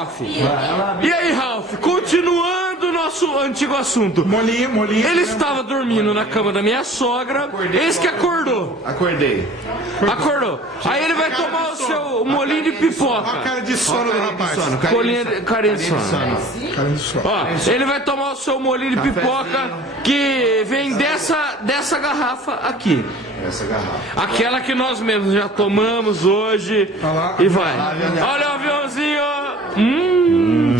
E aí, Ralph, continuando o nosso antigo assunto. Molinho. Ele estava dormindo na cama da minha sogra, eis que acordou. Acordou. Aí ele vai tomar o seu molinho de pipoca. Olha a cara de sono do rapaz. Carinha de sono. Ó, ele vai tomar o seu molinho de pipoca que vem dessa garrafa aqui. Essa garrafa. Aquela que nós mesmos já tomamos hoje. E vai. Olha o aviãozinho.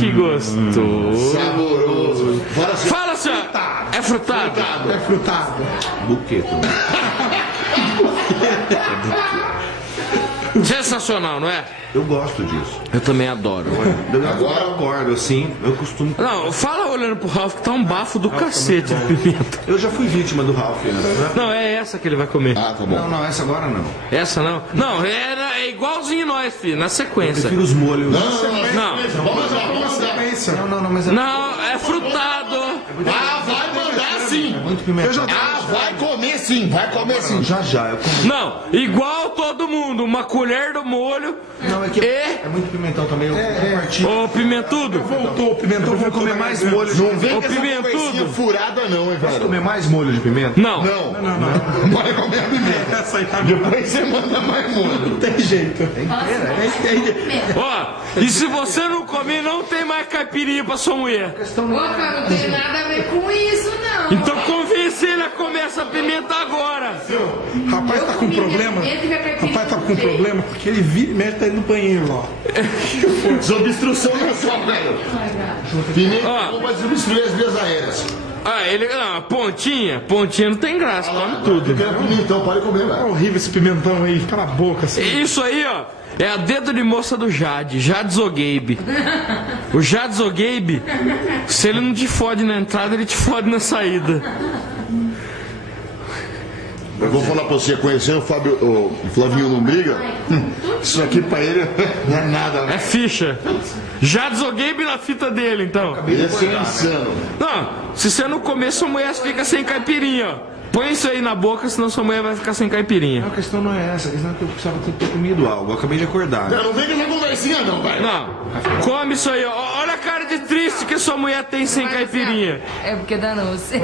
Que gostoso. Saboroso. Fala, senhor. É frutado? É frutado. Buqueto. Sensacional, não é? Eu gosto disso. Eu também adoro. Agora eu acordo assim, eu costumo. Não, fala olhando pro Ralph que tá um bafo do cacete de pimenta. Eu já fui vítima do Ralph, né? Não, é essa que ele vai comer. Ah, tá bom. Não, essa agora não. Essa não? Não, é igualzinho nós, filho, na sequência. Prefiro os molhos. Não, Não, mas não, é frutado. Ah, vai mandar sim. é muito pimentão. Ah, vai comer sim, vai comer sim. Já, eu como. Não, igual todo mundo, uma colher do molho. Não, é que é muito pimentão também. Ô, pimentudo. Voltou, o pimentão Eu vou voltou comer na mais garganta. molho. Não vem Ô, com essa pimentudo. conversinha furada não, hein, Posso velho. comer mais molho de pimenta? Não. Não, vai comer a pimenta. Essa aí tá Depois você manda mais molho. não tem jeito. Ó, e se você não comer, não tem mais caipirinha pra sua mulher. Opa, não tem nada a ver com isso, não. Então convence ele a comer essa pimenta agora. Rapaz tá com problema. Rapaz tá com problema porque ele vira e mexe, tá indo no banheiro, ó. Desobstrução não só, velho. Pimenta Ó. não vai desobstruir as vias aéreas. Ah, ele. Não, pontinha não tem graça, come Eu tudo. quero pimentão, pode comer, É velho. horrível esse pimentão aí, fica na boca assim. Isso aí, ó, é a dedo de moça do Jade Zogabe. O Jade Zogabe, se ele não te fode na entrada, ele te fode na saída. Eu vou falar pra você, conhecendo o Flavinho Lombriga, isso aqui pra ele não é nada, É velho. ficha. Jade Zogabe na fita dele, então. Esse é insano. Não, se você não comer, sua mulher fica sem caipirinha, ó. Põe isso aí na boca, senão sua mulher vai ficar sem caipirinha. A questão não é essa, a questão é que eu precisava ter comido algo. Eu acabei de acordar. Não vem com essa conversinha não, velho. Não, come isso aí, ó. Olha a cara de triste que sua mulher tem sem caipirinha. É porque danou-se.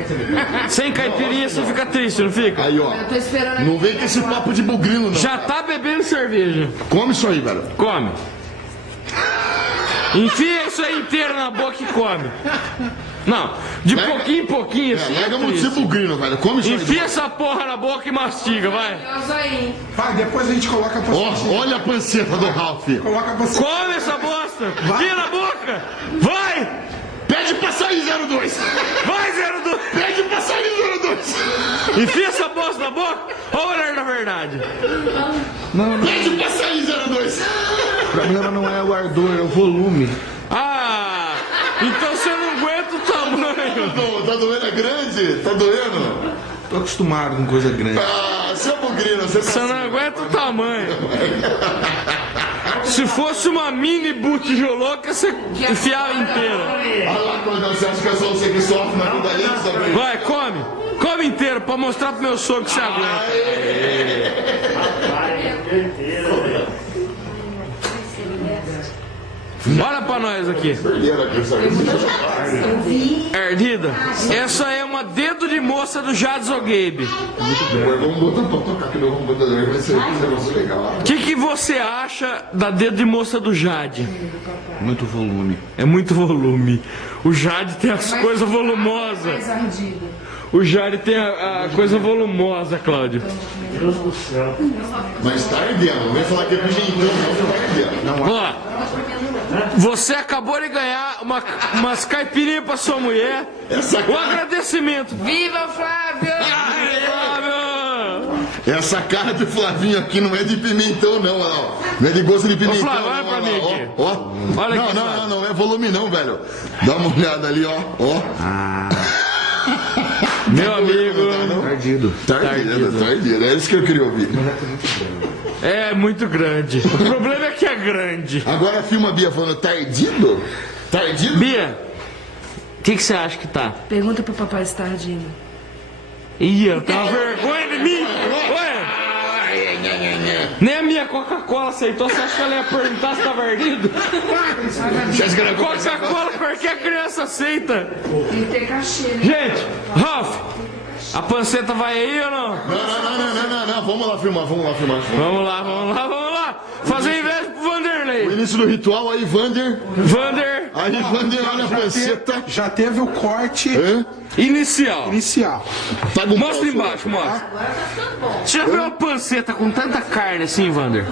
Sem caipirinha você fica triste, não fica? Aí, ó. Eu tô esperando Não vem com esse papo de bugrino, não. Já tá bebendo cerveja. Come isso aí, velho. Come. Enfia isso aí inteiro na boca e come. Não, de pouquinho em pouquinho, assim. Larga É muito de ser triste. bugrino, velho. Come isso aí. Enfia essa porra na boca e mastiga, vai. aí. Vai, depois a gente coloca pra Ó, olha a panceta do Ralph. Coloca pra Come essa bosta. Enfia na boca. Vai. Pede pra sair 02. Vai, 02. Pede pra sair 02. Enfia essa bosta na boca. Olha o olhar da verdade. Pede pra sair 02. O problema não é o ardor, é o volume. Ah, então você não aguenta o tamanho. Tá doendo, é grande? Tá doendo? Tô acostumado com coisa grande. Ah, seu bugrino, você Você tá... não aguenta o tamanho. Se fosse uma mini butijoloca, você enfiava inteira. Olha lá, quando você acha que é só você que sofre na vida dele também. Vai, come. Come inteiro pra mostrar pro meu sogro que você aguenta. Olha pra nós aqui. Ardida, essa é uma dedo de moça do Jade Zogabe. Vamos botar pra tocar aqui no computador, vai ser um negócio legal. O que você acha da dedo de moça do Jade? Muito volume. É muito volume. O Jade tem as coisas volumosas. Mais ardido. O Jade tem a coisa volumosa, Cláudio. Mas tá ardendo, não vem falar que é pimentão, não, tá ardendo. Ó, você acabou de ganhar umas caipirinhas pra sua mulher. O agradecimento. Viva Flávio! Flávio! Essa cara de Flavinho aqui não é de pimentão, não, olha lá, ó. Não é de gosto de pimentão. Flávio, olha não, pra mim aqui. Ó. Olha Não, aqui, não, Flávio. não, não é volume não, velho. Dá uma olhada ali, ó. Meu amigo. Ardido. Tá ardido. É isso que eu queria ouvir. É muito grande. O problema é que é grande. Agora filma a Bia falando, tá ardido? Tá ardido? Bia, o que você acha que tá? Pergunta pro papai se tá ardindo. Ih, ela tá uma vergonha de mim. Olha. Nem a minha Coca-Cola aceitou. Você acha que ela ia perguntar se tava ardido? Coca-Cola qualquer criança aceita. Tem que ter cachê, né? Gente, Ralf, a panceta vai aí ou não? Não. Vamos lá filmar. Vamos lá. Fazer inveja pro O Vanderlei. início do ritual aí, Vander. Aí, Vander, olha a panceta. Já teve o corte Inicial. inicial. Paga um Mostra pau, embaixo, mostra. Você já viu uma panceta com tanta carne assim, Vander?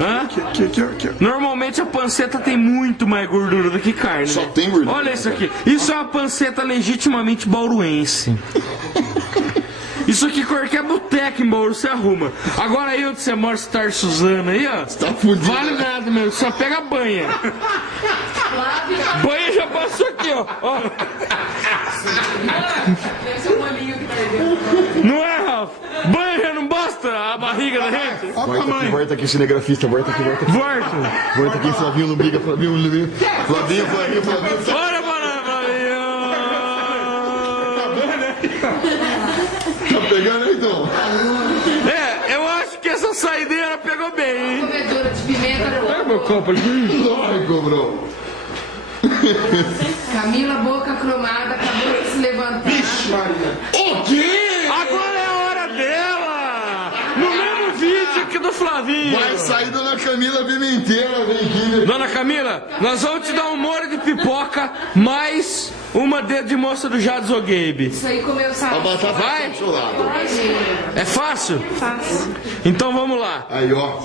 Hã? Aqui. Normalmente a panceta tem muito mais gordura do que carne. Só né? tem gordura. Olha isso aqui. Isso é uma panceta legitimamente bauruense. Isso aqui qualquer boteca em Bauru você arruma. Agora aí onde você mora, Star Suzana aí, ó. Tá fudido. Vale nada, meu. Só pega banha. Banha já passou aqui, ó. Esse é o molinho que tá aí dentro. Não é, Ralf? Banha já não basta a barriga da gente? Volta aqui, cinegrafista. Volta aqui. Volta. Volta aqui, Flavinho não briga. Flavinho. Flavinho. Bora, Flavinho. Tá pegando aí, então? Eu acho que essa saideira pegou bem, hein? Comedora de pimenta. Pega meu copo ali. Lógico, bro. Camila, boca cromada, acabou de se levantar. O quê? Agora é a hora dela! No mesmo vídeo aqui do Flavinho. Vai sair Dona Camila Pimenteira, vem aqui, né? Dona Camila, nós vamos te dar um molho de pipoca mais uma dedo de moça do Jades O'Gabe. Isso aí comeu A salada. batata Vai? do seu lado. É fácil? Fácil. Então vamos lá. Aí, ó.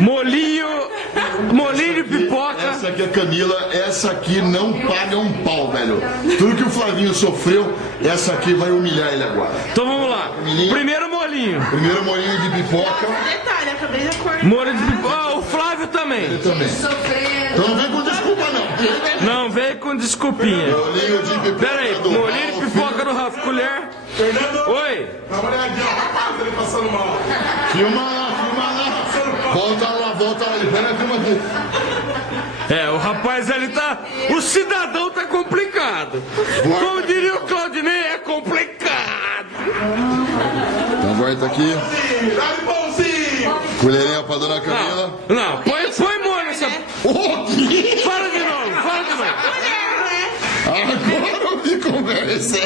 Molinho de pipoca. Essa aqui é a Camila, essa aqui não paga um pau, velho. Tudo que o Flavinho sofreu, essa aqui vai humilhar ele agora. Então vamos lá. Primeiro molinho. Primeiro molinho de pipoca. Detalhe, acabei de acordar. Molho de pipoca. O Flávio também. Ele também. Sofrendo. Então não vem com desculpa, não. Não, veio com desculpinha. Molinho de pipoca. Pera aí, do molinho de Ralf. pipoca do Ralf. Colher. Oi. Dá uma olhadinha, ó, rapaz, ele passando mal. Filma lá. Volta lá, Pera aí, filma aqui. O rapaz ele tá. O cidadão tá complicado. Como diria o Claudinei, é complicado. Então volta aqui. Dá-lhe pãozinho. Colherinha pra Dona Camila. Não, põe molho nessa. O quê? Fala de novo. Agora eu vi conversa.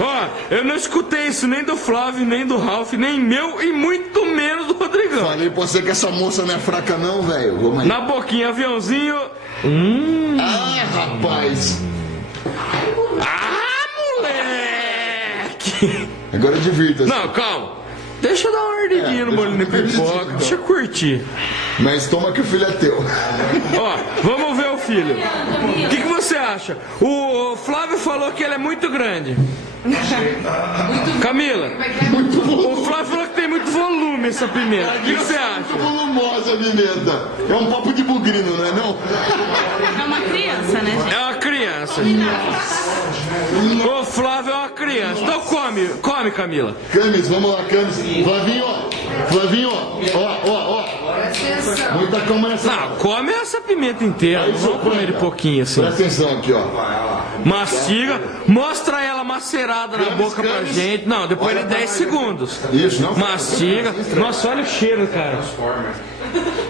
Ó, eu não escutei isso nem do Flávio, nem do Ralf, nem meu e muito menos do Rodrigão. Falei pra você que essa moça não é fraca não, velho. Vamos aí. Na boquinha, aviãozinho. Ah, rapaz. Moleque! Agora divirta-se. Não, calma. Deixa eu dar uma ardidinha no bolinho de pipoca. Deixa eu curtir. Mas toma que o filho é teu. Ó, vamos ver o filho. O que você acha? O Flávio falou que ele é muito grande. Camila, o Flávio falou que tem muito volume essa pimenta. O que você acha? Muito volumosa a pimenta. É um papo de bugrino, não é não? É uma criança, né, gente? É uma criança. O Flávio é uma criança. Então come, Camila. Camis, vamos lá, Camis. Flavinho, ó. Muita calma nessa. Não, come essa pimenta inteira. Não vamos comer de pouquinho assim. Presta atenção aqui, ó. Mastiga, mostra ela macerada na boca pra Camis. gente. Não, depois de 10 segundos. Isso, não? Mastiga. Nossa, olha o cheiro, cara.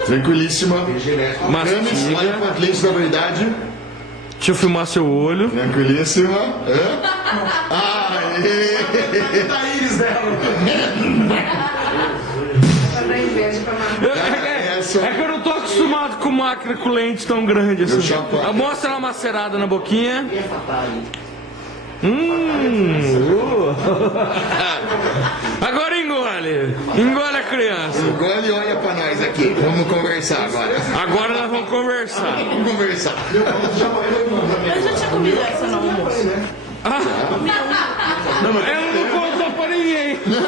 Tranquilíssima. Camis, Mastiga. olha pra cliente da verdade. Deixa eu filmar seu olho. Tranquilíssima. Aê! Da íris dela. Pra dar inveja pra mamãe. É que eu não tô acostumado com máquina com lente tão grande assim. chapa. Mostra ela macerada na boquinha. Agora engole. Engole a criança. Engole e olha pra nós aqui. Vamos conversar agora. Agora nós vamos conversar. Vamos conversar. Eu já tinha comido essa no almoço. Ela não contou pra ninguém. Não.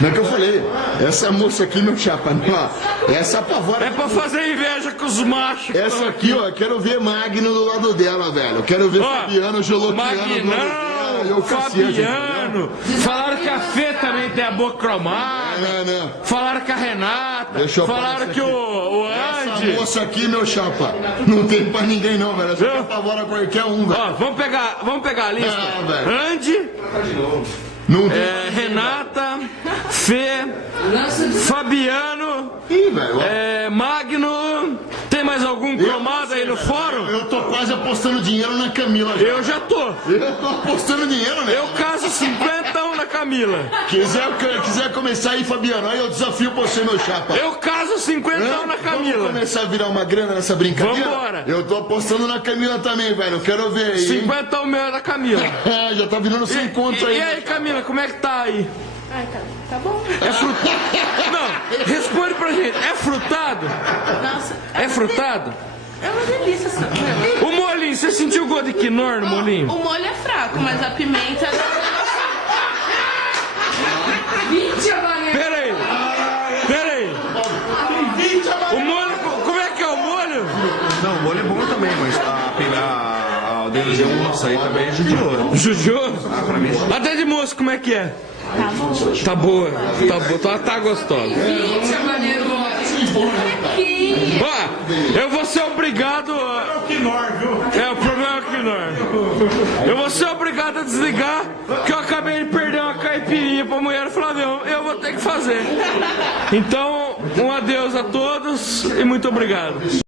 Não é que eu falei. Essa moça aqui, meu chapa, não. Essa apavora. É pra fazer inveja com os machos. Essa aqui, ó, quero ver Magno do lado dela, velho. Quero ver Ó, Fabiano Joloquiano do lado dela. E o cacete, Fabiano. Falaram que a Fê também tem a boca cromada. Não. Falaram que a Renata. Deixa eu Falaram falar que isso o Essa Andy. moça aqui, meu chapa, não tem pra ninguém não, velho. Essa Viu? apavora qualquer um, velho. Ó, vamos pegar a lista. Não, velho. Andy. Não tem. Renata, Fê, Fabiano, Ih, velho. Magno. Tem mais algum cromado aí no fórum? Eu tô quase apostando dinheiro na Camila. Eu já tô. Eu tô apostando dinheiro, né? Eu caso 50 na Camila. Quiser começar aí, Fabiano, aí eu desafio você, meu chapa. Eu caso 50 na Camila. Vamos começar a virar uma grana nessa brincadeira? Vambora. Eu tô apostando na Camila também, velho. Eu quero ver aí. 50 o meu é da Camila. Já tá virando 100 conto aí. E aí, Camila, como é que tá aí? Ai, tá bom. É frutado? Não, responde pra gente. É frutado? Nossa. É frutado? É uma delícia essa O molinho, você sentiu o gosto de quinor no molinho? O molho é fraco, mas a pimenta... Peraí. O molho, como é que é o molho? Não, o molho é bom também, mas a deles é um açaí também é judiou. Judiou? Pra mim, Até de moço, como é que é? Tá bom. Tá boa, tá gostosa. Ó, eu vou ser obrigado. O Quinor, viu? O problema é o Quinor. Eu vou ser obrigado a desligar, porque eu acabei de perder uma caipirinha pra mulher Flavião. Eu vou ter que fazer. Então, um adeus a todos e muito obrigado.